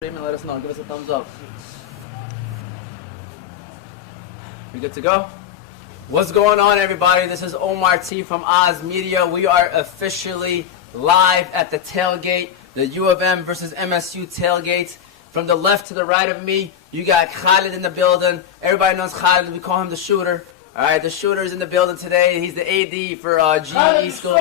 And let us know. Give us a thumbs up. We good to go? What's going on, everybody? This is Omar T from Oz Media. We are officially live at the tailgate, the U of M versus MSU tailgate. From the left to the right of me, you got Khalid in the building. Everybody knows Khalid. We call him the shooter. All right, the shooter is in the building today. He's the AD for GE School.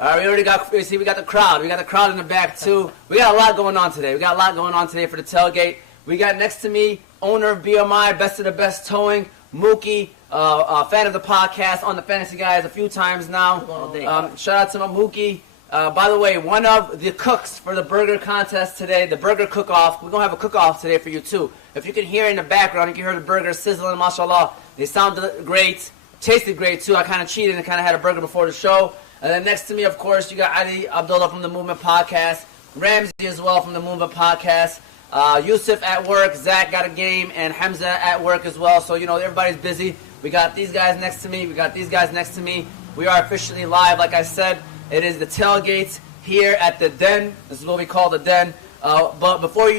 All right, we got the crowd. We got the crowd in the back, too. We got a lot going on today. We got a lot going on today for the tailgate. We got next to me, owner of BMI, Best of the Best Towing, Mookie, fan of the podcast, on the Fantasy Guys a few times now. Shout out to my Mookie. By the way, one of the cooks for the burger contest today, the burger cook-off. We're going to have a cook-off today for you, too. If you can hear in the background, you can hear the burger sizzling, mashallah. They sounded great, tasted great, too. I kind of cheated and kind of had a burger before the show. And then next to me, of course, you got Ali Abdullah from the Movement Podcast, Ramsey as well from the Movement Podcast, Yusuf at work, Zach got a game, and Hamza at work as well. So, you know, everybody's busy. We got these guys next to me. We got these guys next to me. We are officially live. Like I said, it is the tailgate here at the Den. This is what we call the Den. But before we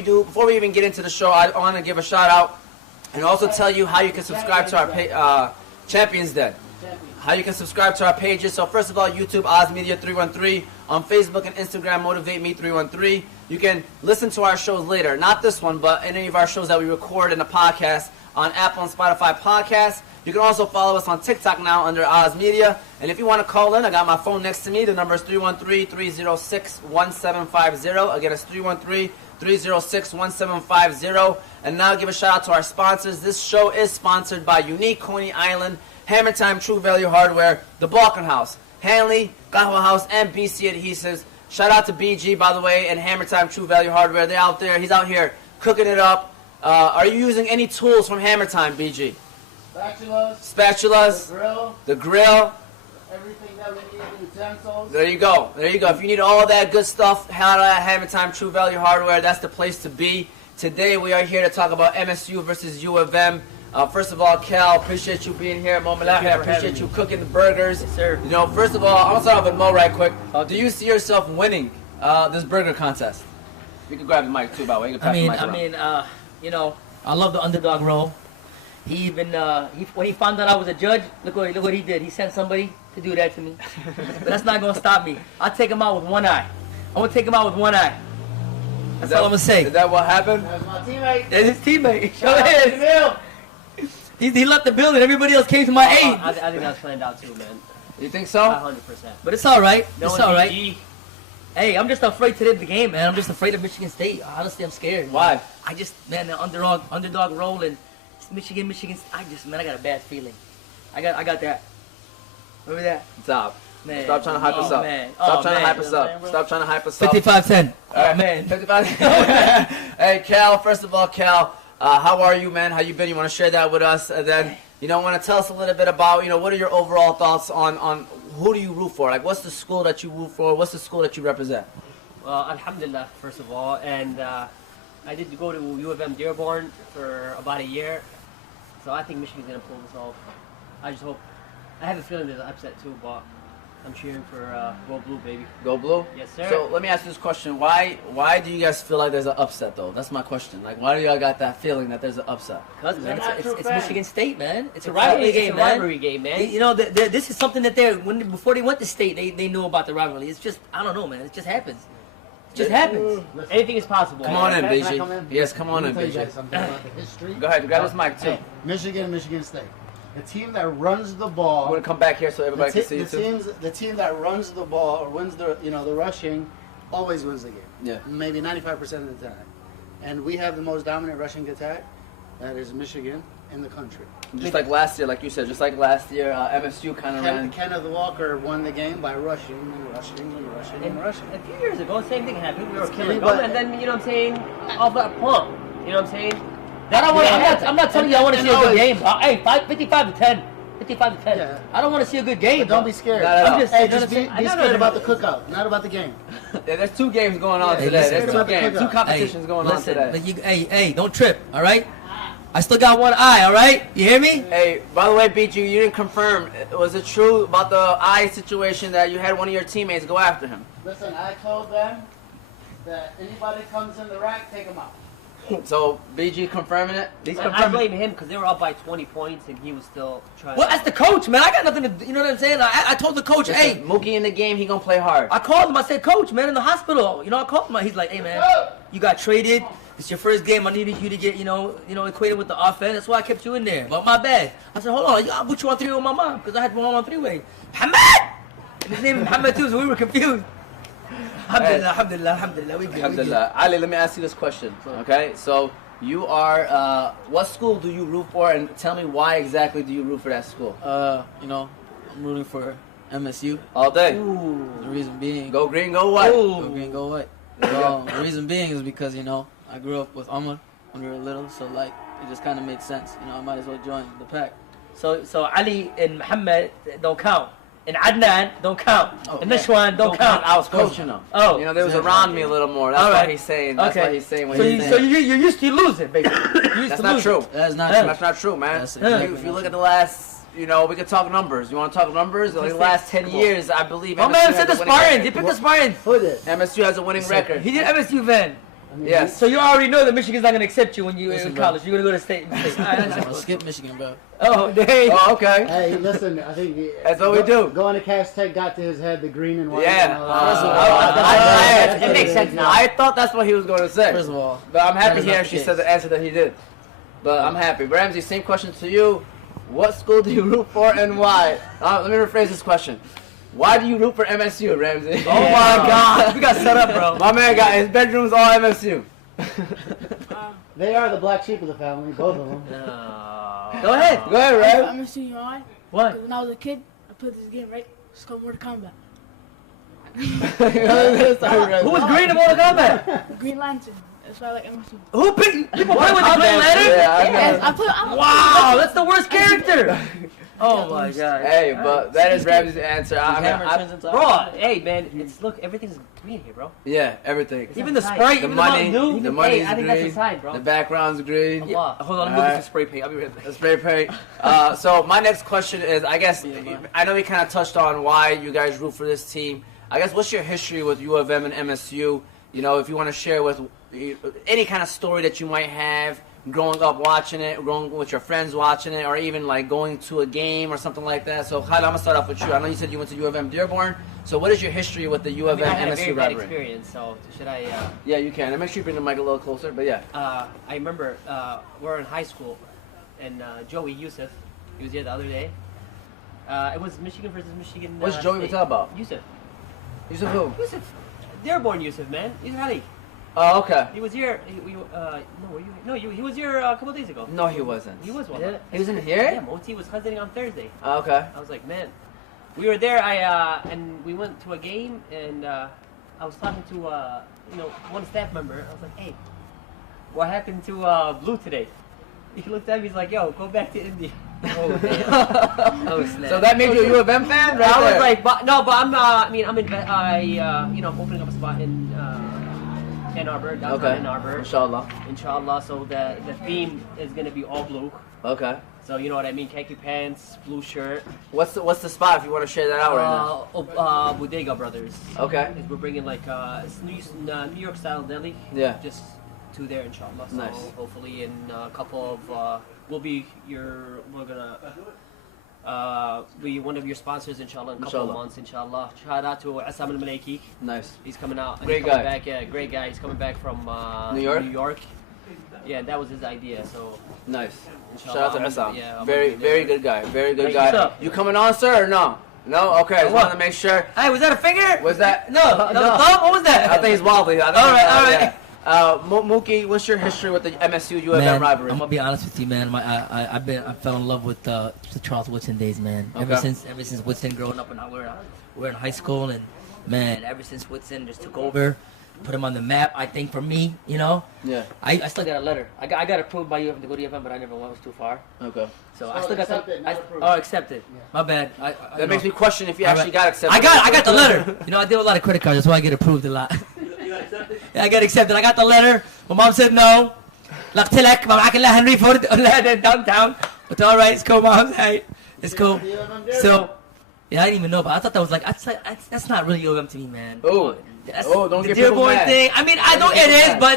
even get into the show, I want to give a shout out and also tell you how you can subscribe to our Champions Den. How you can subscribe to our pages. So first of all, YouTube, Oz Media 313. On Facebook and Instagram, Motivate Me 313. You can listen to our shows later. Not this one, but any of our shows that we record in the podcast on Apple and Spotify podcasts. You can also follow us on TikTok now under Oz Media. And if you want to call in, I got my phone next to me. The number is 313-306-1750. Again, it's 313-306-1750. And now give a shout out to our sponsors. This show is sponsored by Unique Coney Island, Hammer Time True Value Hardware, The Balkan House, Hanley, Kahwa House, and BC Adhesives. Shout out to BG, by the way, and Hammer Time True Value Hardware. They're out there. He's out here cooking it up. Are you using any tools from Hammer Time, BG? Spatulas. The grill. Everything that we need, utensils. There you go. There you go. If you need all that good stuff, Hammer Time True Value Hardware, that's the place to be. Today we are here to talk about MSU versus U of M. First of all, Cal, appreciate you being here. Mo Malahi, I appreciate you cooking the burgers. Yes, sir. You know, first of all, I'm going to start off with Mo right quick. Do you see yourself winning this burger contest? You can grab the mic too, by the way. You can pass the mic around. You know, I love the underdog role. He even, when he found out I was a judge, look what he did. He sent somebody to do that to me. But that's not going to stop me. I'll take him out with one eye. I'm going to take him out with one eye. That's all I'm going to say. Is that what happened? That's my teammate. It's his teammate. Show his. He left the building. Everybody else came to my aid. I think that's planned out too, man. You think so? 100%. But it's all right. It's all right. Hey, I'm just afraid to hit the game, man. I'm just afraid of Michigan State. Honestly, I'm scared. Why? I just, man, the underdog role and Michigan. I got a bad feeling. I got that. Remember that? Stop. Man. Stop trying to hype us up. Man. Stop trying to hype us up. Stop trying to hype us up. 55-10. All right, man. 55. Hey, Cal. First of all, Cal, how are you, man? How you been? You want to share that with us? And then, you know, want to tell us a little bit about, you know, what are your overall thoughts on who do you root for? Like, what's the school that you root for? What's the school that you represent? Well, alhamdulillah, first of all. And I did go to U of M Dearborn for about a year. So I think Michigan's going to pull this off. I just hope. I have a feeling there's an upset too, but I'm cheering for Go Blue, baby. Go Blue? Yes, sir. So let me ask you this question. Why do you guys feel like there's an upset, though? That's my question. Like, why do y'all got that feeling that there's an upset? Because, man, it's Michigan State, man. It's a rivalry game, man. It's a rivalry game, man. You know, this is something that before they went to state, they knew about the rivalry. It's just, I don't know, man. It just happens. It just happens. Anything is possible. Come on in, Can I BG. come in? Yes, come on in, Let me tell you BG. guys something about the history. Go ahead, grab this mic, too. Hey, Michigan State. The team that runs the ball. I want to come back here so everybody can see you, too. The team that runs the ball or wins the rushing always wins the game. Yeah. Maybe 95% of the time. And we have the most dominant rushing attack. That is Michigan in the country. Just like last year, like you said, MSU kind of ran. Kenneth Walker won the game by rushing and rushing and rushing and rushing. A few years ago, same thing happened. We were It's killing funny, them, and then, you know what I'm saying, off that pump. You know what I'm saying? I'm not telling you I want to see a good game. Hey, 55-10. 55-10. Yeah. I don't want to see a good game. But don't be scared. I'm just be scared about the cookout, not about the game. Yeah, there's two games going on today. listen, There's two games, two competitions going on today. Hey, don't trip, all right? I still got one eye, all right? You hear me? Hey, by the way, BG, you didn't confirm. Was it true about the eye situation that you had one of your teammates go after him? Listen, I told them that anybody comes in the rack, take them out. So BG confirming it. He's I confirming. blame him because they were up by 20 points and he was still trying. Well, that's the coach, man. I got nothing to. You know what I'm saying? I told the coach, Listen, hey. Mookie in the game, he gonna play hard. I called him. I said, Coach, man, in the hospital. You know, I called him. He's like, hey, man, you got traded. It's your first game. I needed you to get, you know, equated with the offense. That's why I kept you in there. But my bad. I said, hold on. I'll put you on three with my mom because I had one on three-way. Muhammad! And his name is Muhammad too, so we were confused. Alhamdulillah, alhamdulillah, alhamdulillah. We good. Alhamdulillah. Ali, let me ask you this question. Okay, so you are, what school do you root for, and tell me why exactly do you root for that school? You know, I'm rooting for MSU. All day. The reason being, Go green, go white. go green, go white. So the reason being is because, you know, I grew up with Amr when we were little, so like it just kind of made sense. You know, I might as well join the pack. So Ali and Muhammad don't count. And Adnan don't count. Oh, and Nashwan don't count. I was coaching them. Oh. You know, they was Exactly. around me a little more. That's All what right. he's saying. That's what he's saying. When So, he's you, saying. so you're used to losing, basically. You're used That's to not losing. true. That's not Yeah. true. That's not true, man. That's If exactly you not look at the last, you know, we could talk numbers. You want to talk numbers? Like the last 10 years, I believe. My MSU man has said a the winning Spartans. record. He picked the Spartans. Who did? MSU has a winning record. He did MSU fan. Yes. So you already know that Michigan's not going to accept you when you're Listen, in bro. college. You're going to go to state. All right, I'll skip Michigan, bro. oh, dang. Oh, okay. Hey, listen, I think That's what we do. Going to Cass Tech got to his head the green and white. Yeah. and all that. It makes sense now. I thought that's what he was going to say. First of all, But I'm happy that is he not actually the said case. the answer that he did. But I'm happy. Ramsey, same question to you. What school do you root for and why? Let me rephrase this question. Why do you root for MSU, Ramsey? Oh, my God. We got set up, bro. My man got his bedroom's all MSU. They are the black sheep of the family, both of them. Go ahead. Go ahead, Ram. I'm assuming you know why? What? Because when I was a kid, I played this game, right? It's called Mortal Kombat. Who was green in Mortal Kombat? Green Lantern. That's why I like MSU. Who picked? People play with the green letter? Yeah, I know. Yes, I play. I'm Wow, that's the worst character. Oh, my God. Hey, but that is Ramsey's answer. I Hammer mean, turns into Bro, hey man, it's look, everything's green here, bro. yeah, everything. Even the Sprite, The even money, the Mountain the Dew. money's I think that's a green. sign, bro. The background's green. Allah. Hold on, I'm All looking right. for spray paint. I'll be right back. The spray paint. So my next question is, I guess, I know we kind of touched on why you guys root for this team. I guess, what's your history with U of M and MSU? You know, if you want to share with any kind of story that you might have growing up watching it, growing with your friends watching it, or even like going to a game or something like that. So Khalid, I'm gonna start off with you. I know you said you went to U of M Dearborn. So what is your history with the U I of mean, I M had a MSU very bad rivalry? experience, so should I? Yeah, you can. And make sure you bring the mic a little closer. But yeah. I remember we're in high school, and Joey Youssef, he was here the other day. It was Michigan versus Michigan. What's Joey we State. talking about? Youssef. You said who? Youssef. Dearborn Youssef, man. He's Ali. Oh, okay. He was here. He was here a couple days ago. No, he wasn't. He was one. Yeah. He was in Yeah, here? Moti was visiting on Thursday. Oh, okay. I was like, man, we were there. And we went to a game, and I was talking to one staff member. I was like, hey, what happened to Blue today? He looked at me. He's like, yo, go back to India. Oh, damn. Oh, snap. So that made you a U of M fan, right I was there? like, but I'm. I'm opening up a spot in Ann Arbor, downtown Okay. Ann Arbor, Inshallah. inshallah. So the theme is gonna be all blue. Okay. So you know what I mean? Khaki pants, blue shirt. What's the spot if you want to share that out right Bodega Brothers. now? Okay. We're bringing like it's New York style deli. Yeah. Just two there, inshallah. So Nice. hopefully in a couple of we're gonna be one of your sponsors, inshallah, in a couple of Inshallah. months, inshallah. Shout out to Assam al-Malaiki. Nice. He's coming out. Great he's coming guy. Back, yeah, great guy. He's coming back from New York? New York. Yeah, that was his idea. So Nice. inshallah, Shout out to I'm- Assam. yeah, I'm Very, gonna be there. very good guy. Very good Thank guy. you, sir. You coming on, sir, or no? No? Okay, I just What? wanted to make sure. Hey, was that a finger? Was that? No, that was a thumb? What was that? I think it's wobbly. I think All right, it's- all right. yeah. Mookie, what's your history with the MSU U of M Man, rivalry? I'm gonna be honest with you, man. I fell in love with the Charles Woodson days, man. Ever Okay. since Woodson growing up, and we're in high school, and man, ever since Woodson just took over, put him on the map. I think for me, you know, Yeah. I still got a letter. I got approved by UFM to go to UFM, but I never went. It was too far. Okay. So I So still got some. accepted, not approved. Accepted. My bad. That makes me question if you All actually right. got accepted. I got the letter. You know, I deal with a lot of credit cards. That's why I get approved a lot. Yeah, I got accepted. I got the letter. My mom said no. لك ما معك إلا هنري فورد ولا downtown. But all right, it's cool, mom. Hey, it's cool. So, yeah, I didn't even know, but I thought that was like that's not really UM to me, man. Oh. That's Oh, don't the get people Dearborn mad. thing. I mean, I know Don't get it people is, mad. but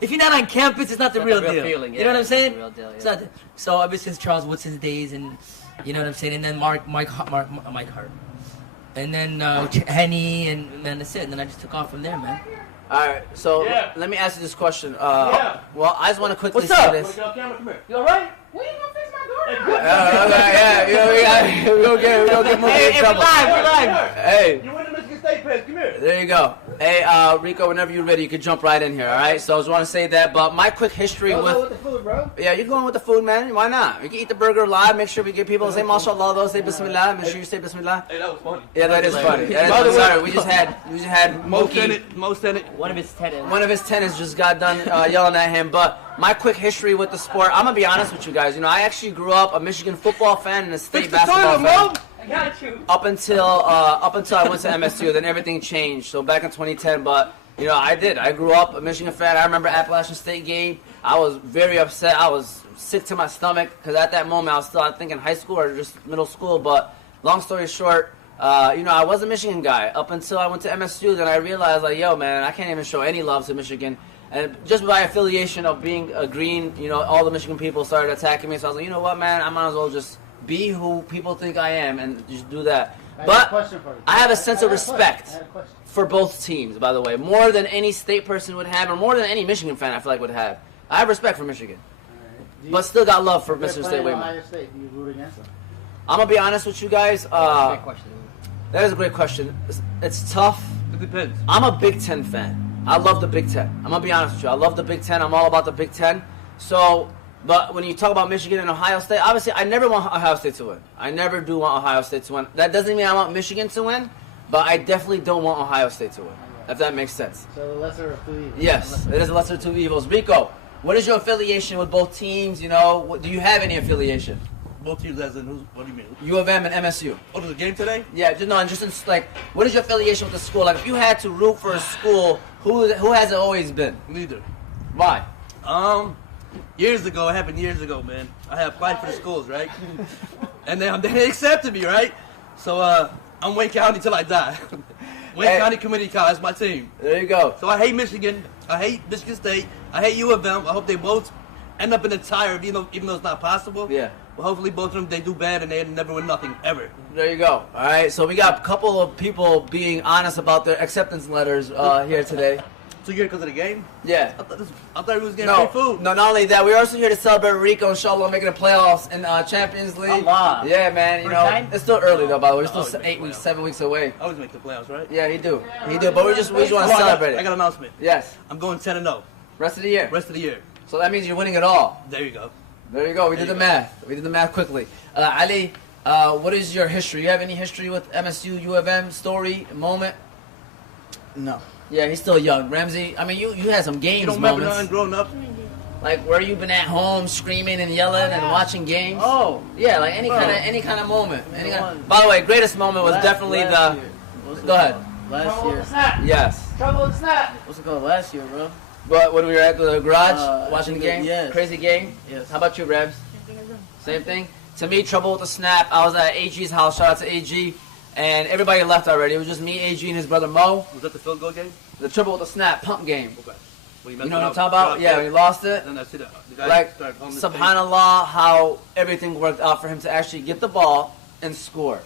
if you're not on campus, it's not the Not real the real deal. feeling, You know what yeah, I'm saying? it's the real deal, It's yeah. not so ever since Charles Woodson's days, and you know what I'm saying, and then Mike Hart, and then Henny, and then that's it. And then I just took off from there, man. All right, so Yeah. let me ask you this question. Yeah. Well, I just want to quickly What's say up? this. Get off camera, come here. You all right? We gonna get moving in trouble. We're live. Hey, You win the Michigan State pass. Come here. there you go. Hey, Rico, whenever you're ready, you can jump right in here. All right. So I just want to say that. But my quick history Go with with the food, bro. yeah, you're going with the food, man. Why not? We can eat the burger live. Make sure we get people to say mashallah, though. Say bismillah. Make sure you say bismillah. Hey, that was funny. Yeah, that is funny. That is By the funny. way- Sorry, we just had Most Mookie. Senate. One of his tenants. One of his tenants just got done yelling at him. But my quick history with the sport, I'm gonna be honest with you guys. You know, I actually grew up a Michigan football fan and a state Fix the basketball toilet, fan. Mom. I got you. Up until I went to MSU, then everything changed. So back in 2010, but you know, I grew up a Michigan fan. I remember Appalachian State game. I was very upset. I was sick to my stomach because at that moment I was still, I think, in high school or just middle school. But long story short, you know, I was a Michigan guy up until I went to MSU. Then I realized, like, yo, man, I can't even show any love to Michigan. And just by affiliation of being a green, you know, all the Michigan people started attacking me. So I was like, you know what, man, I might as well just be who people think I am and just do that. I got a But question for you. I have a sense of I had a question. respect I had a question. for both teams, by the way, more than any state person would have, or more than any Michigan fan I feel like would have. I have respect for Michigan, Alright. Do you- but still got love for if they're Michigan State playing way more. Ohio State, do you root against them? I'm gonna be honest with you guys. Great question. That is a great question. It's tough. It depends. I'm a Big Ten fan. I love the Big Ten. I'm gonna be honest with you. I love the Big Ten. I'm all about the Big Ten. So, but when you talk about Michigan and Ohio State, obviously I never want Ohio State to win. I never do want Ohio State to win. That doesn't mean I want Michigan to win, but I definitely don't want Ohio State to win. If that makes sense. So the lesser of two evils. Yes, it is a lesser of two evils. Rico, what is your affiliation with both teams? You know, do you have any affiliation? Both teams as in who's, what do you mean? U of M and MSU. Oh, there's a game today? Yeah, just no, just in, like, what is your affiliation with the school? Like, if you had to root for a school, who has it always been? Neither. Why? Years ago, it happened years ago, man. I had applied for the schools, right? And they accepted me, right? So, I'm Wayne County till I die. Wayne Hey. County Community College, my team. There you go. So I hate Michigan. I hate Michigan State. I hate U of M. I hope they both end up in the tire, even though it's not possible. Yeah. But hopefully both of them, they do bad and they never win nothing, ever. There you go. All right, so we got a couple of people being honest about their acceptance letters here today. So you're here because of the game? Yeah. I thought we was getting No, free food. no, not only that, we're also here to celebrate Rico, inshallah, making the playoffs in Champions League. Allah. Yeah, man, you First know, time? it's still early though, by the way. We're still Oh, 8 weeks, 7 weeks away. I always make the playoffs, right? Yeah, he do. But we just want to Oh, celebrate I got it. an announcement. Yes. I'm going 10-0. Rest of the year. Rest of the year. So that means you're winning it all. There you go. There you go. We did the math. We did the math quickly. Ali, what is your history? You have any history with MSU, U of M, story, moment? No. Yeah, he's still young. Ramsey, I mean, you had some You games don't remember moments. nothing growing up? Like where you been at home screaming and yelling and watching games. Oh, Yeah, like any kind of moment. By the way, greatest moment was definitely the. Go ahead. Last year. Yes. Trouble with snap. What's it called? Last year, bro. But when we were at the garage I watching the think game, yes. crazy game. Yes. How about you, Rebs? Same thing. To me, trouble with the snap. I was at AG's house. Shout out to AG, and everybody left already. It was just me, AG, and his brother Mo. Was that the field goal game? The trouble with the snap pump game. Okay. Well, You know what I'm talking about? Yeah, when he lost it. And that's it. The guy Like, started holding his subhanallah, how everything worked out for him to actually get the ball and score. face.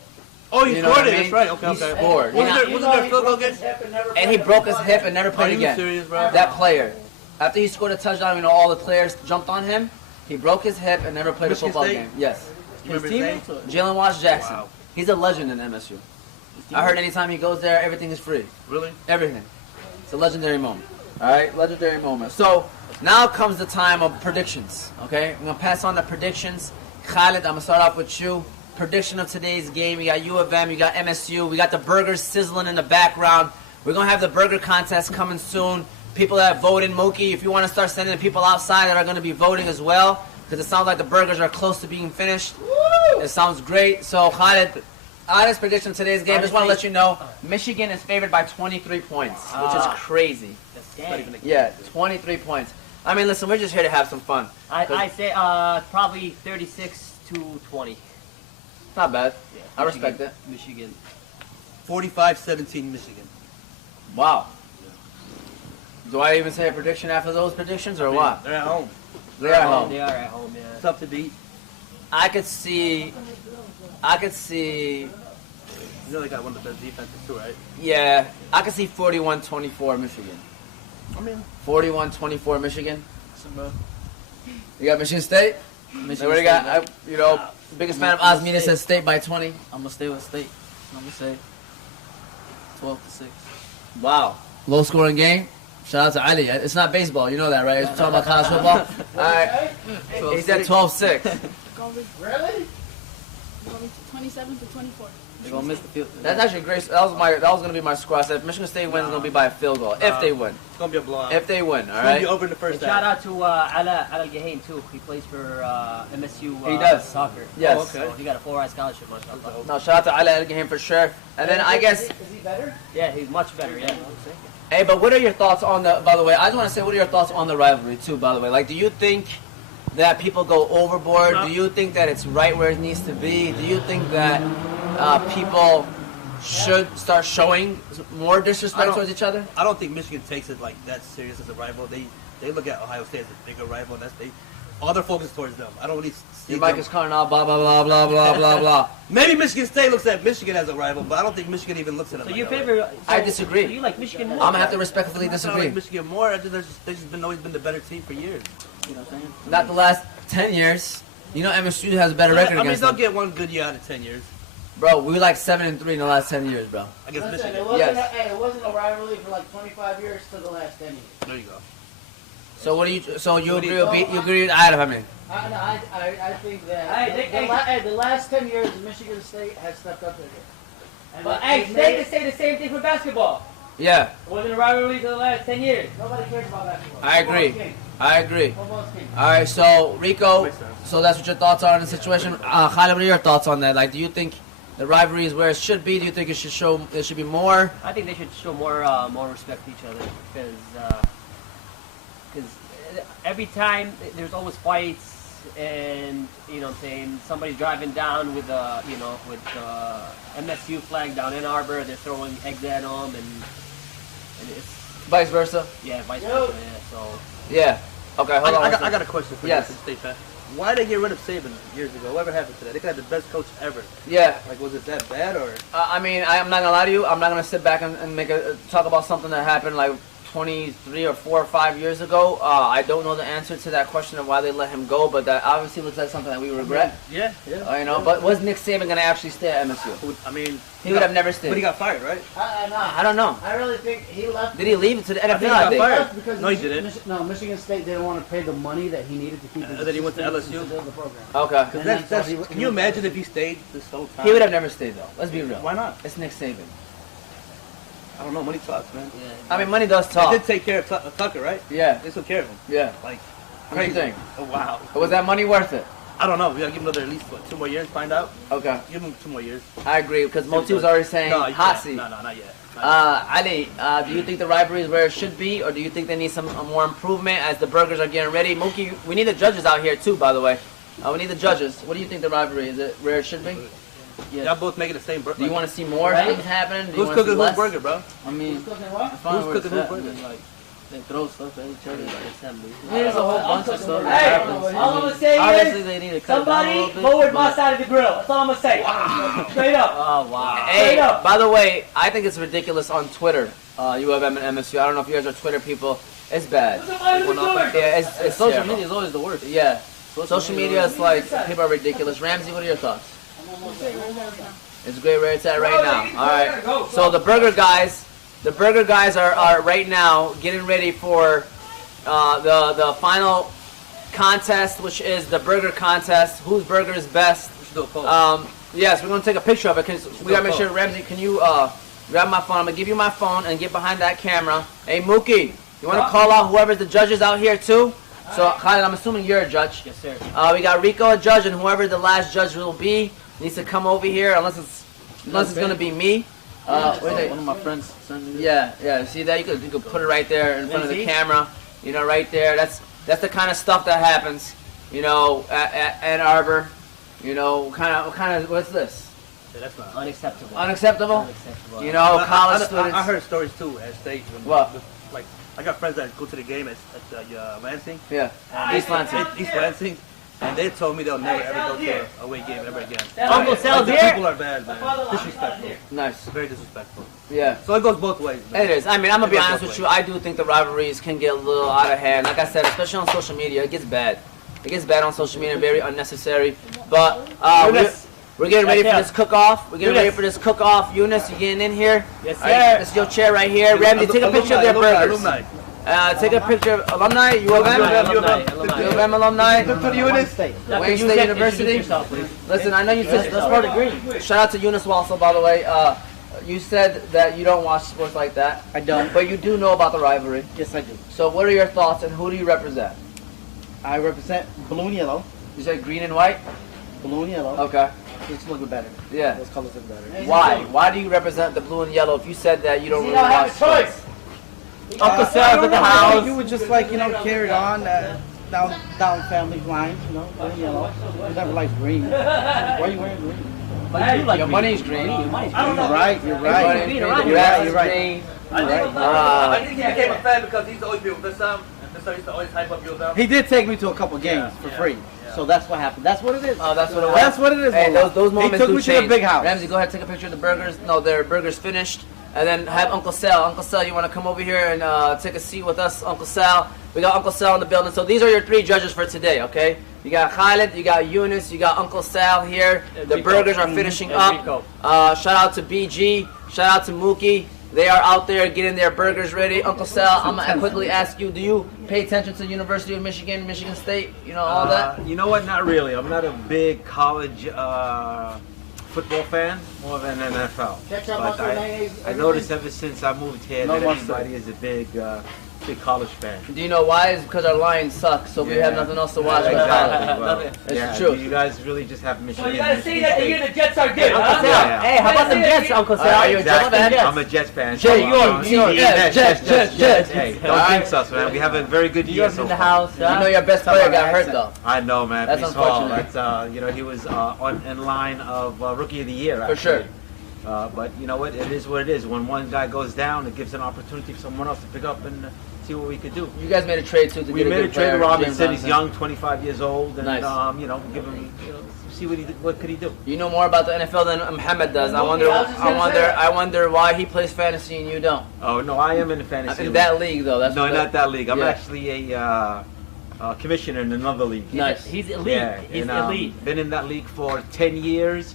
Oh, he You know scored what it. I That's mean? right. Okay, He okay. scored. Wasn't there a field goal game? And he broke his hip and never Are played you again. serious, bro? That player. After he scored a touchdown, you know, all the players jumped on him. He broke his hip and never played Michigan a football State? game. Yes. You remember his name? Jalen Watts Jackson. Wow. He's a legend in MSU. I heard anytime he goes there, everything is free. Really? Everything. It's a legendary moment. All right, legendary moment. So now comes the time of predictions. Okay, I'm gonna pass on the predictions. Khalid, I'm gonna start off with you. Prediction of today's game. You got U of M, you got MSU, we got the burgers sizzling in the background. We're gonna have the burger contest coming soon. People that voted, Mookie, if you want to start sending the people outside that are gonna be voting as well, because it sounds like the burgers are close to being finished. It sounds great. So Khalid, honest prediction of today's game. Just want to let you know, Michigan is favored by 23 points, which is crazy. Dang. Yeah, 23 points. I mean, listen, we're just here to have some fun. I say probably 36-20. Not bad. Yeah, I respect it. Michigan. 45-17 Michigan. Wow. Do I even say a prediction after those predictions or what? They're at home. They're at home. They are at home, yeah. Tough to beat. I could see. You know they got one of the best defenses too, right? Yeah, I could see 41-24 Michigan. I mean, 41-24 Michigan. Listen, bro. You got Michigan State. Michigan What do you State, got? bro. You know, biggest fan of Osmina says State by 20. I'm gonna stay with State. I'm gonna say 12-6. Wow. Low scoring game. Shout out to Ali. It's not baseball, you know that, right? It's talking about college football. All right. He said 12-6. Gonna be, Really? gonna be 27 to 24. They're gonna miss the field. That's actually great. That was gonna be my score. I said if Michigan State wins, it's gonna be by a field goal. If they win. it's gonna be a blowout. If they win, all It's gonna be right. over in the And first shout half. out to Ala Al-Gahain too. He plays for MSU He does. soccer. Yes. Oh, okay. So he got a 4-eye scholarship, mashallah. No, shout out to Ali Al-Gahaim for sure. And then I guess. Is he better? Yeah, he's much better, yeah. Hey, but what are your thoughts on the? By the way, I just want to say, what are your thoughts on the rivalry too? By the way, like, do you think that people go overboard? Do you think that it's right where it needs to be? Do you think that people should start showing more disrespect towards each other? I don't think Michigan takes it like that serious as a rival. They look at Ohio State as a bigger rival, and all their focus towards them. I don't really see Your mic them. is calling out blah blah blah blah blah blah blah. Maybe Michigan State looks at Michigan as a rival, but I don't think Michigan even looks at them. So like you that. favor? I disagree. So you like Michigan more? I'm gonna have to respectfully I don't disagree. like Michigan more. They've just been always been the better team for years. You know what I'm saying? Not the last 10 years. You know MSU has a better record I mean, against they'll them. get one good year out of 10 years Bro, we like 7-3 in the last 10 years, bro. against Listen, Michigan. it wasn't, Yes. hey, it wasn't a rivalry for like 25 years to the last 10 years. There you go. So what do you? So you What do agree you- with? You agree with Adam? I mean, I think that Hey, the last 10 years, Michigan State has stepped up their game. And But they've hey, made State it- can say the same thing for basketball. yeah, It wasn't a rivalry for the last 10 years. Nobody cares about basketball. I agree. Football's king. I agree. Football's king. All right, so Rico, Makes sense. so that's what your thoughts are on the situation. Khalid, what are your thoughts on that? Like, do you think the rivalry is where it should be? Do you think it should show? There should be more? I think they should show more respect to each other because every time there's always fights and you know what I'm saying somebody's driving down with MSU flag down in Arbor, they're throwing eggs at them and it's Vice versa? vice Yo. versa. Yeah, so Yeah. Okay, hold on. I got a question for Yes. you, State fan. Why did they get rid of Saban years ago? Whatever happened to that? They could have the best coach ever. Yeah. Like, was it that bad or? I mean, I'm not gonna lie to you. I'm not gonna sit back and make talk about something that happened like 23 or 4 or 5 years ago. I don't know the answer to that question of why they let him go, but that obviously looks like something that we regret. Yeah. You know, but was Nick Saban gonna actually stay at MSU? I mean, He would have never stayed. But he got fired, right? I don't know. I really think he left. Did he leave to the NFL? think he I got think. fired. left because No, he didn't. Michigan State didn't want to pay the money that he needed to keep his And then he went to assistants LSU? to build the program. Okay. Because And that's, he- can you imagine if he stayed this whole time? He would have never stayed though. Let's be real. Why not? It's Nick Saban. I don't know. Money talks, man. I mean, money does They talk. did take care of Tucker, right? Yeah. They took care of him. Yeah. Like, What do you think? Oh, wow. But was that money worth it? I don't know. We gotta give him another at least 2 more years. Find out. Okay. Give him 2 more years. I agree because Moti was already saying No, you hot can't. seat. No, not yet. Not yet. Ali, do you think the rivalry is where it should be, or do you think they need some more improvement as the burgers are getting ready? Mookie, we need the judges out here too, by the way. We need the judges. What do you think the rivalry is? It where it should be? Y'all both making the same burger. Do you want to see more Right? things happening? Do you Who's wanna see cooking whose less? burger, bro? I mean, Who's cooking what? I find Who's where it's cooking whose at. I burger? mean, like, they throw stuff at each other. Like, assembly. there's a whole bunch of stuff that Hey, happens. all I'm gonna say Obviously, is they need to cut down a somebody little bit. lowered my but- side of the grill. That's all I'm gonna say. Straight up. Oh wow. Hey, Straight up. by the way, I think it's ridiculous on Twitter. U of M and MSU. I don't know if you guys are Twitter people. It's bad. Somebody was doing. Yeah, it's Social terrible. media is always the worst. Yeah. Social media is like, people are ridiculous. Ramsey, what are your thoughts? It's great where it's at right now. All right. So the burger guys are right now getting ready for the final contest, which is the burger contest. Whose burger is best? We should do a poll. Yes, we're gonna take a picture of it because we gotta make Go. sure. Ramsey, can you grab my phone? I'm gonna give you my phone and get behind that camera. Hey Mookie, you wanna call out whoever's the judges out here too? So Khalid, I'm assuming you're a judge. Yes, sir. We got Rico a judge, and whoever the last judge will be needs to come over here, unless it's gonna be me. What is it? One of my friends sent me this. Yeah. See that? You could put it right there in front of the camera. You know, right there. That's the kind of stuff that happens. You know, at Ann Arbor. You know, kind of. What's this? Yeah, that's not. Unacceptable. Unacceptable. Unacceptable. You know, college I students. heard stories too at state. When, What? Like I got friends that go to the game at Lansing. Yeah. And East Lansing. East Lansing. And they told me they'll never ever go to an away game ever again. Uncle Sal's The here. people are bad, man. Disrespectful. Nice. Very disrespectful. Yeah. So it goes both ways, man. It is. I mean, I'm gonna be It goes honest both with you. ways. I do think the rivalries can get a little out of hand. Like I said, especially on social media, it gets bad. It gets bad on social media, very unnecessary. But we're getting ready for this cook-off. We're getting ready for this cook-off. Eunice, you getting in here? Yes, sir. All right, this is your chair right here. Ramsey, take a picture of their burgers. Alumni. Take a picture of alumni. U of M. U of M alumni. Eunice. Wayne State University. Listen, I know you said let's part agree. Shout out to Eunice Wassel, by the way. You said that you don't watch sports like that. I don't. But you do know about the rivalry. Yes, I do. So what are your thoughts and who do you represent? I represent blue and yellow. You said green and white? Blue and yellow. Okay. It's looking better. Yeah. Those colors look better. Why? Why do you represent the blue and yellow if you said that you don't really watch sports? Uncle Sal's at the house. You would just carry it on down family lines, blue and yellow. You never liked green. Why are you wearing green? But you do like Your green. money's green. You're right. You're Your right. money's green. You're right. Your ass is You're right. green. I think he became a fan because he's always been with this time. And so he used to always hype up your time. He did take me to a couple games for free. So that's what happened. That's what it is. Oh, that's what it was. That's what it is. Hey, Mama. those moments He took do me change. to the big house. Ramsey, go ahead, take a picture of the burgers. No, their burgers finished. And then have Uncle Sal. Uncle Sal, you want to come over here and take a seat with us, Uncle Sal? We got Uncle Sal in the building. So these are your three judges for today, okay? You got Khalid, you got Eunice, you got Uncle Sal here. The Rico. burgers are finishing And up. Rico. Shout out to BG. Shout out to Mookie. They are out there getting their burgers ready. Uncle Sal, I'm going to quickly ask you, do you pay attention to the University of Michigan, Michigan State, all that? You know what? Not really. I'm not a big college football fan, more of an NFL. But I noticed ever since I moved here that everybody is a big college fan. Do you know why? It's because our Lions suck, so we have nothing else to watch but college. Well, It's yeah, the truth. you guys really just have Michigan. Well, you gotta say that the year the Jets are good, Hey, huh? Uncle Sal. Yeah. Hey, how about the Jets, Uncle Sal? Are you a Jets fan? I'm a Jets fan. Jay, so, New York, Jets. Hey, All don't right. jinx us, man. We have a very good New year York so in the far. house, You huh? know your best player got hurt, though. I know, man. That's Brees Hall. unfortunate. That's he was in line of Rookie of the Year. For sure. But you know what? It is what it is. When one guy goes down, it gives an opportunity for someone else to pick up and see what we could do. You guys made a trade, too, to We get a made good a trade player, with Robinson. James He's young, 25 years old, and Nice. give him, see what could he do. You know more about the NFL than Muhammad does. I wonder why he plays fantasy and you don't. Oh no, I am in the fantasy. In league. that league, though. That's No, what not that league. I'm yeah. actually a commissioner in another league. Nice. He's elite. Yeah, He's and, elite. been in that league for 10 years,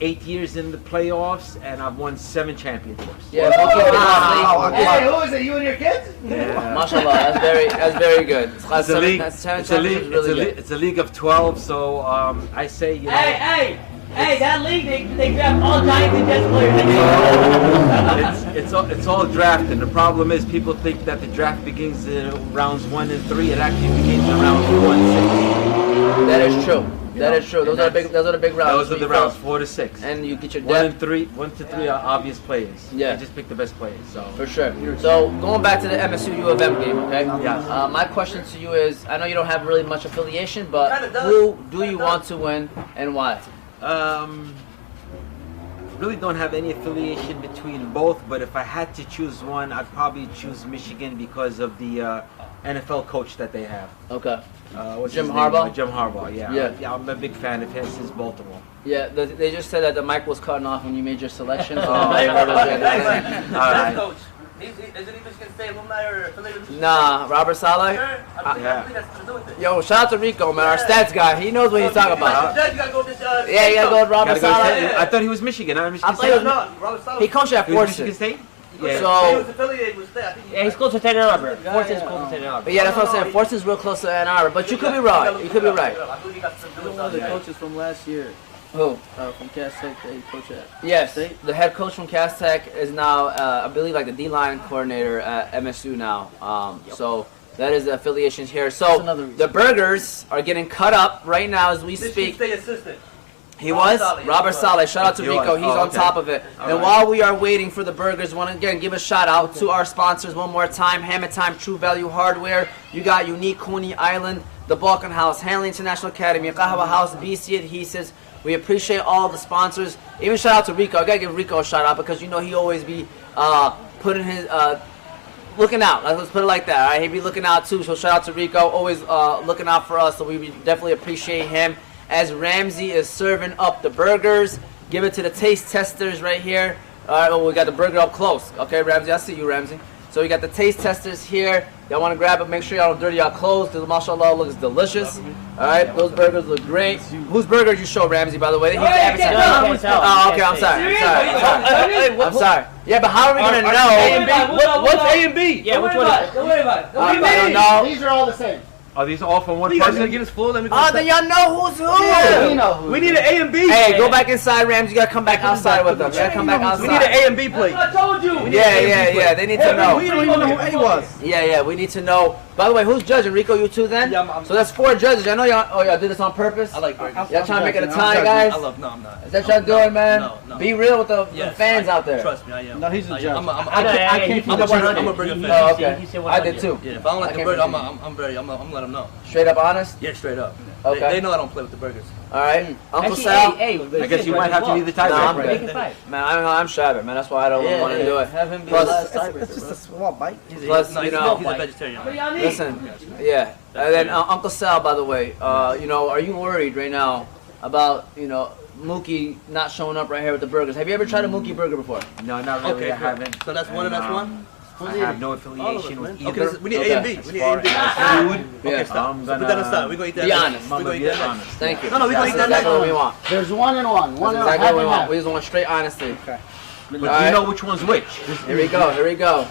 8 years in the playoffs, and I've won 7 championships. Yeah, Mookie in that league. Hey, who is it? You and your kids? Yeah. Mashallah, that's very good. It's a league. That's seven It's a league. championships, really good. It's a league of 12. So I say, you know, Hey, that league, they draft all Giants and Jets players. it's all drafted. The problem is people think that the draft begins in rounds 1 and 3. It actually begins in rounds 4 and 6. That is true. That is true. Those are the big rounds. Those are the rounds 4 to 6. And you get your 1 depth. and 1 to 3 are obvious players. Yeah. You just pick the best players. So For sure. So going back to the MSU U of M game, okay? Yes. My question to you is, I know you don't have really much affiliation, but who do you want to win and why? really don't have any affiliation between both, but if I had to choose one, I'd probably choose Michigan because of the NFL coach that they have. Okay. What's Jim his name? Harbaugh? Jim Harbaugh, yeah. Yeah. I'm a big fan of his since Baltimore. Yeah, they just said that the mic was cutting off when you made your selection. So Oh. I heard it was Hey, good. All right. coach. Isn't he Michigan State alumni or affiliated with Michigan Nah, Robert Saleh. State? I think that's to do with it. Yo, shout out to Rico, man, our stats guy. He knows what he's talking about. Judge, you gotta go with this, Yeah, you gotta go with Robert Gotta go to Saleh. State. I thought he was Michigan. Not Michigan I thought he State. was- No, Robert Saleh. He coached at He was Michigan Forsyth. State? He Yeah. So, was affiliated with State. I think Yeah, he's close to St. Ann Arbor. Forsyth's close to St. Ann Arbor. yeah, that's what I'm saying. Forsyth's real close to Ann Arbor, but you could be right. You could be right. I believe he got some do with One of the something. coaches from last year, Who? from Cass Tech, they coach at. Yes, State? the head coach from Cass Tech is now, I believe, like the D-line coordinator at MSU now. So that is the affiliations here. That's So another reason. the burgers are getting cut up right now as we Michigan speak. State assistant. He Robert was Saleh, Robert yes, he Saleh. Shout out to He Rico. was. He's Oh, on okay. top of it. All And right. while we are waiting for the burgers, want to again give a shout out to our sponsors one more time. Hammer Time True Value Hardware. You got Unique Coney Island, the Balkan House, Hanley International Academy, Qahawa House, BC Adhesives. We appreciate all the sponsors. Even shout out to Rico. I gotta give Rico a shout out because you know he always be putting his looking out. Let's put it like that. All right, he'd be looking out too. So shout out to Rico, always looking out for us. So we definitely appreciate him. As Ramsey is serving up the burgers, give it to the taste testers right here. All right, well, we got the burger up close. Okay, Ramsey, I see you, Ramsey. So we got the taste testers here. Y'all want to grab it? Make sure y'all don't dirty y'all clothes because mashallah looks delicious. All right, those burgers look great. Whose burger did you show, Ramsey? By the way, he's the advertiser. Oh, okay. I'm sorry. I'm sorry. Yeah, but how are we gonna know? What's A and B? Yeah, which one? Don't worry about it. I don't know. These are all the same. Are these all from one You guys person? gonna get us full? Let me go. Oh, then y'all know who's who. We know who. We need an A and B. Hey, go back inside, Rams. You gotta come back outside with them. You gotta come back outside. We need an A and B plate. I told you. Yeah. They need to know. We don't even know who A was. Yeah. We need to know. By the way, who's judging? Rico, you two then? Yeah, I'm so that's 4 judges. I know y'all. Oh, y'all did this on purpose. I like burgers. Y'all trying to make it a I'm tie, judging. guys? I love. No, I'm not. Is that y'all doing, man? No. Be real with the Yes, fans out there. Trust me, I am. No, he's a judge. I'm I can't I'm a burger fan. Oh, okay. I did too. Yeah, if I don't like I the can't burger, I'm believe gonna let them know. Straight up honest. Yeah, straight up. Okay. They know I don't play with the burgers. All right. Uncle Actually, Sal. I guess you might have to be the No, I'm tiebreaker. good. Make it 5. Man, I don't know. I'm Shabbat, man. That's why I don't want to do it. Have him be Plus- the last tiebreaker, It's just bro. a small bite. Plus, No, you he's know. a vegetarian. Listen, yeah. And then Uncle Sal, by the way, you know, are you worried right now about, you know, Mookie not showing up right here with the burgers? Have you ever tried a Mookie burger before? No, not really. Okay, I haven't. so that's one and that's one? I have no All of us, affiliation man. with Okay, either. we need A and B. We need A and B. Food. Yeah. Okay, stop. I'm So put gonna that aside. We're gonna eat that Be next. honest. We're I'm gonna gonna eat be that next. honest. Thank you. No, we gonna That's eat that exactly next. what we want. There's 1 and 1. 1 That's and exactly half what we and want. half. We just want straight honesty. But All do right. you know which one's which? Here we go. I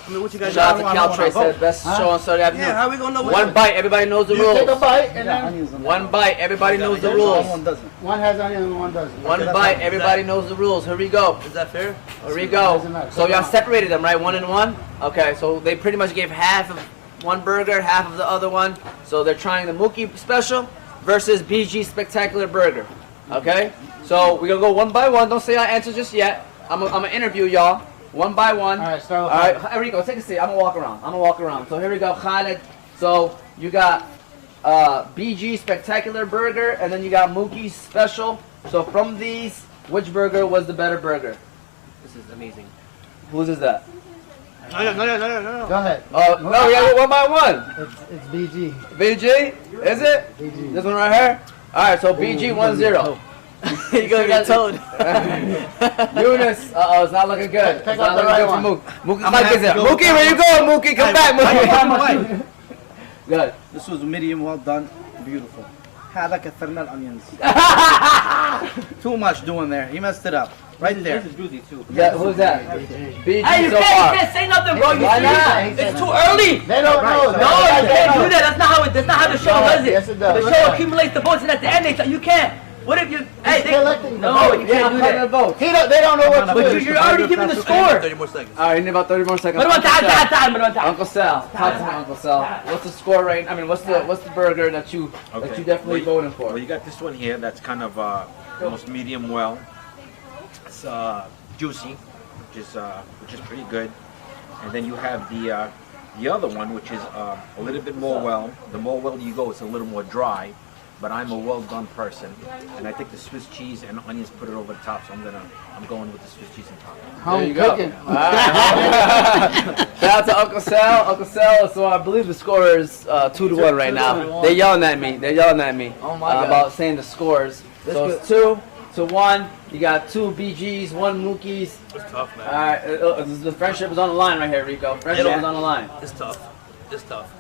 mean, what you guys Shout out got? to Cal Trey, said best show on Saturday afternoon. Yeah, how we gonna know which One bite, everybody knows the You take a rules. bite and then One bite, everybody knows the rules. one doesn't. One has onion and one doesn't. One bite, everybody knows the rules. Here we go. Is that fair? Here we go. So y'all separated them, right? 1 and 1? Okay, so they pretty much gave half of one burger, half of the other one. So they're trying the Mookie Special versus BG Spectacular Burger. Okay? So we're going to go 1 by 1. Don't say our answers just yet. I'm going to interview y'all 1 by 1. All right, start with All right, Enrico, take a seat. I'm going to walk around. So here we go, Khaled. So you got BG Spectacular Burger, and then you got Mookie Special. So from these, which burger was the better burger? This is amazing. Whose is that? No. Go ahead. Oh, no, we gotta go 1 by 1. It's BG. BG? Is it? BG. This one right here? Alright, so BG 1-0. You gonna get told. Eunice, it's not looking good. It's Take not out the looking right good one. for Mookie. Mookie's like this. Mookie, where you going, Mookie? Come back, Mookie. Good. This was medium well done. Beautiful. Had like a thermal onions. Too much doing there. He messed it up. Right there. This is juicy too. Who's that? BG Hey, you so can't far. say nothing, bro. You Why see? not? It's too early. They don't know. No, you can't do that. That's not how the show does it. Yes, it does. The show accumulates the votes, and at the end, you can't. What if you? Hey, collecting the no, votes. you Yeah, can't I'm do counting the that. votes. They don't know what to But do. you're already giving the score. 30 more seconds. Alright, you need about 30 more seconds. But time. Uncle Sal, talk to me, Uncle Sal. What's the score right? I mean, what's the burger that you definitely voting for? Well, you got this one here that's kind of almost medium well. It's juicy, which is pretty good. And then you have the other one, which is a little bit more well. The more well you go, it's a little more dry. But I'm a well done person, and I think the Swiss cheese and onions put it over the top. So I'm going with the Swiss cheese on top. There you go. Shout out to Uncle Sal. Uncle Sal, so I believe the score is 2-1 right now. They're yelling at me. Oh my God. About saying the scores. So it's 2-1. You got 2 BGs, 1 Mookies. It's tough, man. All right, the friendship is on the line right here, Rico. Friendship is on the line. It's tough.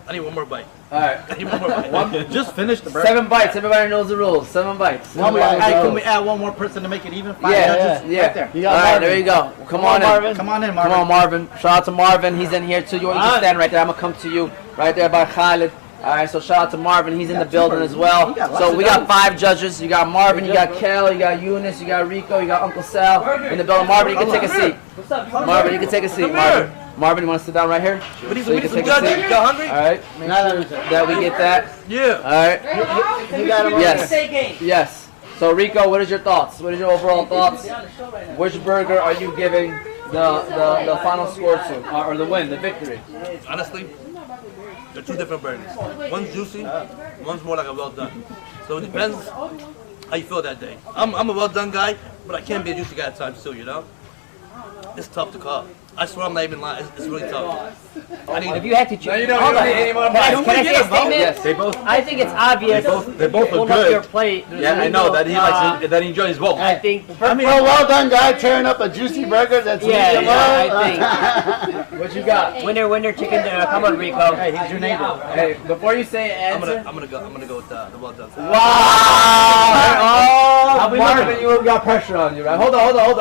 I need one more bite. All right. I need one more bite. Just finish the burger. 7 bites. Everybody knows the rules. 7 bites. Can we add one more person to make it even? 5 Yeah. judges? Right there. All right, there you go. Come on in. Marvin. Come on in, Marvin. Come on, Marvin. Shout out to Marvin. He's in here too. You can stand right there. I'm gonna come to you right there by Khalid. All right, so shout out to Marvin. He's in the building as well. So we got 5 judges. You got Marvin, you got Kel, you got Eunice, you got Rico, you got Uncle Sal in the building. Marvin, you can take a seat. Marvin, you can take a seat. Marvin, you want to sit down right here? We need So you some can take a judges. seat. You got hungry? All right. Make sure that we get that. Yeah. All right. You got him. Yes. Yes. So Rico, what is your thoughts? What is your overall thoughts? Which burger are you giving the final score to, or the win, the victory? Honestly, they're 2 different burgers. One's juicy, one's more like a well done. So it depends how you feel that day. I'm a well done guy, but I can't be a juicy guy at times too, you know? It's tough to call. I swear I'm not even lying. It's really tough. I need If you had to choose, No, you don't. hold You on. don't need any more Can I advice. say a statement? Yes. They both. I think it's obvious. They both Pull are up good. your plate. Yeah, I know that he likes it, that he enjoys both. I think. Well, well done, guy. Tearing up a juicy burger that's Yeah, medium I well. What you got? Winner, chicken dinner. Come on, Rico. Hey, he's your neighbor. Hey, before you say I'm answer. gonna go with the well done. Wow! I'll be Marvin, looking. you got pressure on you, right? Hold on. Hey, hold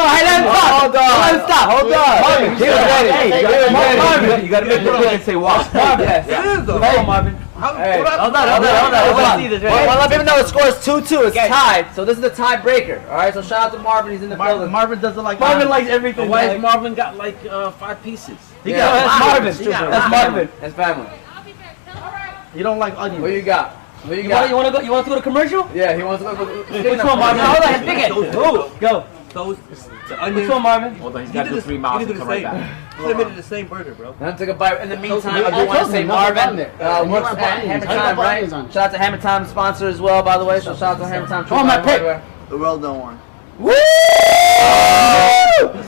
on. Hey, let him stop. Hold on. Let him stop. Hold on. Marvin, He was ready. Hey, He was ready. Marvin. You gotta make the play and say wow. Yes. It is though. Hey, Marvin. Hey. Hold on. See this, right? Well, let me know the score is 2-2. It's tied. So this is the tiebreaker. All right. So shout out to Marvin. He's in the building. Marvin doesn't like Marvin likes everything. Why has Marvin got like 5 pieces? Yeah. That's Marvin. That's Marvin. That's family. You don't like onions. What you got? What you You got? want to go to commercial? Yeah, he wants to go. Which one, Marvin? Hold on. Pick it. Go. Those the Which onions. one, Marvin? Hold on, he's You got did to do this 3 You miles did and the come right same. back. You could have made it the same burger, bro. Let him take a bite. In the meantime, I I do want to told say him nothing Marvin on it. works You at want Hammer onions. I Time, want right? onions on it. Shout out to Hammer Time sponsor as well, by the way. So shout out to Hammer Time. Come on, my pick. Hardware. The well done one. Woo! Hey,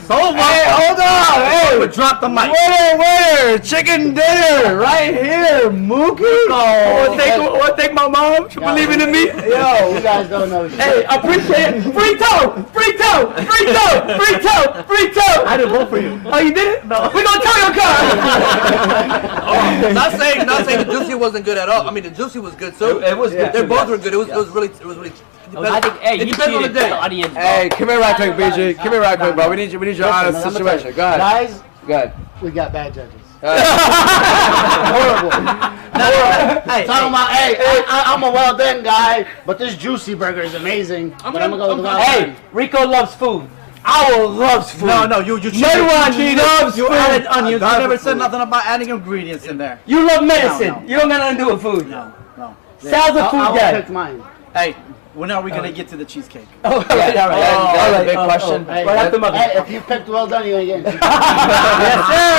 hold on. Hey, Drop the mic. winner. Chicken dinner right here, Mookie. Wanna thank my mom for believing in me. Yo, You guys don't know. Hey, appreciate it. Free toe. I didn't vote for you. Oh, you did it? No. We're gonna tow your car. Not saying the juicy wasn't good at all. I mean, the juicy was good too. It was good. They both were good. It was really. I think, hey, It you depends on the cheated day. the audience. bro. Hey, come here right quick, BG. Come here right quick, bro. We need your honest Listen, situation. Go ahead. Guys, Go ahead. we got bad judges. Horrible. Hey, talking about, hey, I'm a well done guy, but this juicy burger is amazing. I'm gonna go with the well Hey, done. Rico loves food. Owl loves food. No, you No one loves You food. added onions. You never said nothing about adding ingredients in there. You love medicine. No. You don't got nothing to do with food. No. Sal's a food I will guy. pick mine. Hey, when are we gonna get to the cheesecake? Oh, Yeah, that's a big question. Hey, Right after mother. hey, if you picked well done, you're gonna get it. Yes,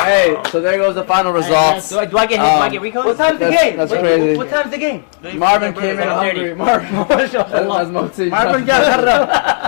Hey, so there goes the final results. sir. Do I get Rico? What time's the That's- game? that's What- crazy. What time's the game? Marvin came in 7:30. hungry. Marvin, that's Moti. Marvin, get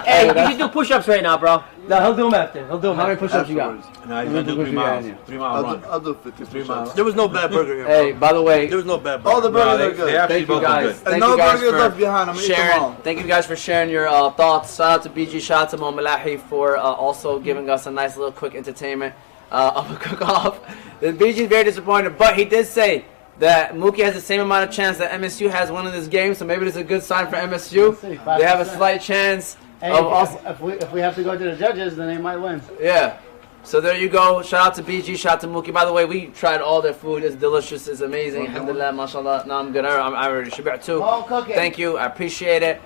Hey, you that's- should do push-ups right now, bro. No, he'll do them after. How many push-ups you got? No, he's gonna do 3 miles. 3 mile run. I'll do 50 3 miles. There was no bad burger here. Hey, Bro. by the way, There was no bad burger. All the burgers No, are good. they actually thank you both are guys. good. Thank no you guys burgers for left behind. I'm gonna eat them sharing. all. Thank you guys for sharing your thoughts. Shout out to BG. Shout out to Mo Malahi for also giving us a nice little quick entertainment of a cook-off. BG is very disappointed, but he did say that Mookie has the same amount of chance that MSU has winning this game, so maybe it's a good sign for MSU. They have a slight chance Hey, of also. if we have to go to the judges, then they might win. Yeah. So there you go. Shout out to BG. Shout out to Mookie. By the way, we tried all their food. It's delicious. It's amazing. Alhamdulillah, mashallah. No, I'm good. I already shabat too. All cooking. Thank you. I appreciate it.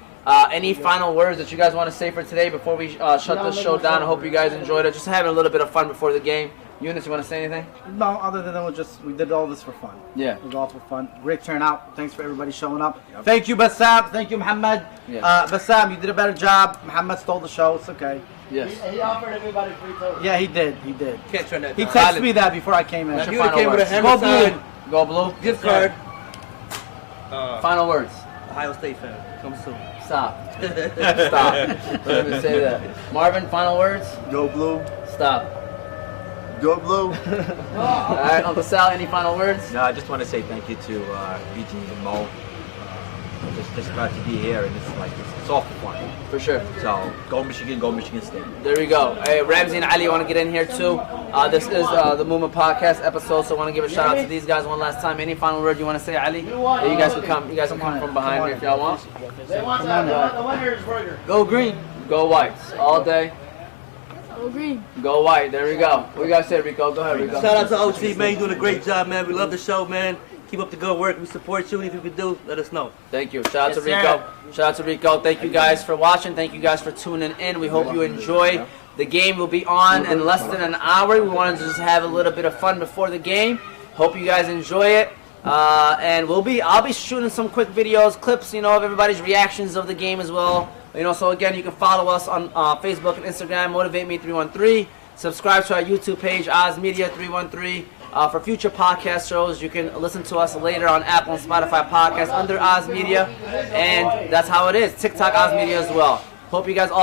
Any final words that you guys want to say for today before we shut this show down? I hope you guys enjoyed it. Just having a little bit of fun before the game. Eunice, you want to say anything? No, other than we did all this for fun. Yeah. It was all for fun. Great turnout. Thanks for everybody showing up. Thank you, Bassam. Thank you, Muhammad. Yeah. Bassam, you did a better job. Muhammad stole the show. It's okay. Yes. He offered everybody free toast. Yeah, he did. Can't turn that He down. texted me that before I came in. What's You your would've final came with a words? hammer time. Go blue. Gift card. Final words. Ohio State fan. Come soon. Stop. Stop. Don't even say that. Marvin, final words. Go blue. Stop. Go blue. All right, Uncle Sal, any final words? No, I just want to say thank you to BG and Mo. Just glad to be here, and it's all for fun. For sure. So go Michigan State. There we go. Hey, Ramsey and Ali want to get in here too. This is the Movement Podcast episode, so I want to give a shout out to these guys one last time. Any final word you want to say, Ali? Yeah, you guys can come. You guys can come from behind me if y'all want. They want the winner's burger. Go green. Go whites all day. Go green. Go white. There we go. What you guys say, Rico? Go ahead, Rico. Shout out to OT, man. You're doing a great job, man. We love the show, man. Keep up the good work. We support you. Anything you can do, let us know. Thank you. Shout out to Yes, Rico. sir. Shout out to Rico. Thank you guys for watching. Thank you guys for tuning in. We hope you enjoy. The game will be on in less than an hour. We wanted to just have a little bit of fun before the game. Hope you guys enjoy it. And I'll be shooting some quick videos, clips, of everybody's reactions of the game as well. So again, you can follow us on Facebook and Instagram, Motivate Me 313. Subscribe to our YouTube page, Oz Media 313. For future podcast shows, you can listen to us later on Apple and Spotify podcasts under Oz Media. And that's how it is. TikTok Oz Media as well. Hope you guys all